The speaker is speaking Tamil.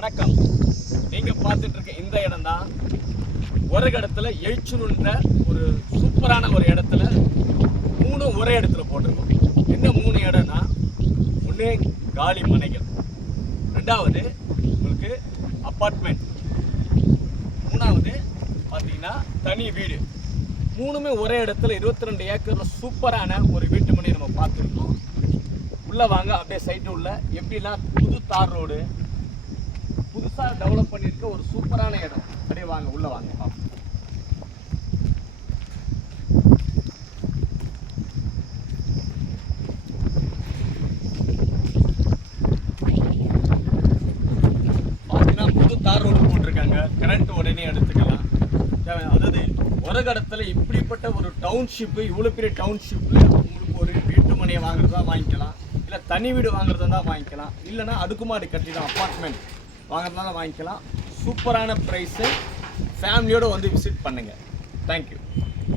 வணக்கம். நீங்க பார்த்துட்டு இருக்க இந்த இடம் தான் ஒரு இடத்துல எழுச்சுன்ற ஒரு சூப்பரான ஒரு இடத்துல ஒரே இடத்துல போட்டிருக்கோம். என்ன 3 இடம்னா, ஒன்று காலி மனைகள், ரெண்டாவது உங்களுக்கு அப்பார்ட்மெண்ட், மூணாவது பார்த்தீங்கன்னா தனி வீடு. மூணுமே ஒரே இடத்துல 22 ஏக்கரில் சூப்பரான ஒரு வீட்டு மனை நம்ம பார்த்துருக்கோம். உள்ளே வாங்க, அப்படியே சைட்டு உள்ள எப்படின்னா புது தார் ரோடு, புதுசாக டெவலப் பண்ணியிருக்க ஒரு சூப்பரான இடம். அப்படியே வாங்க, உள்ளே வாங்க. பார்த்தீங்கன்னா புது தார் ரோடு போட்டிருக்காங்க. கரண்ட் உடனே எடுத்துக்கலாம். அதாவது ஒரு இடத்துல இப்படிப்பட்ட ஒரு டவுன்ஷிப்பு, இவ்வளோ பெரிய டவுன்ஷிப்பில் உங்களுக்கு ஒரு வீட்டு மனையை வாங்குறதா வாங்கிக்கலாம், இல்லை தனி வீடு வாங்குறதா தான் வாங்கிக்கலாம், இல்லைனா அடுக்குமாடி கட்டிடம் அப்பார்ட்மெண்ட் வாங்குறதுனால வாங்கிக்கலாம். சூப்பரான ப்ரைஸு. ஃபேமிலியோடு வந்து விசிட் பண்ணுங்கள். தேங்க்யூ.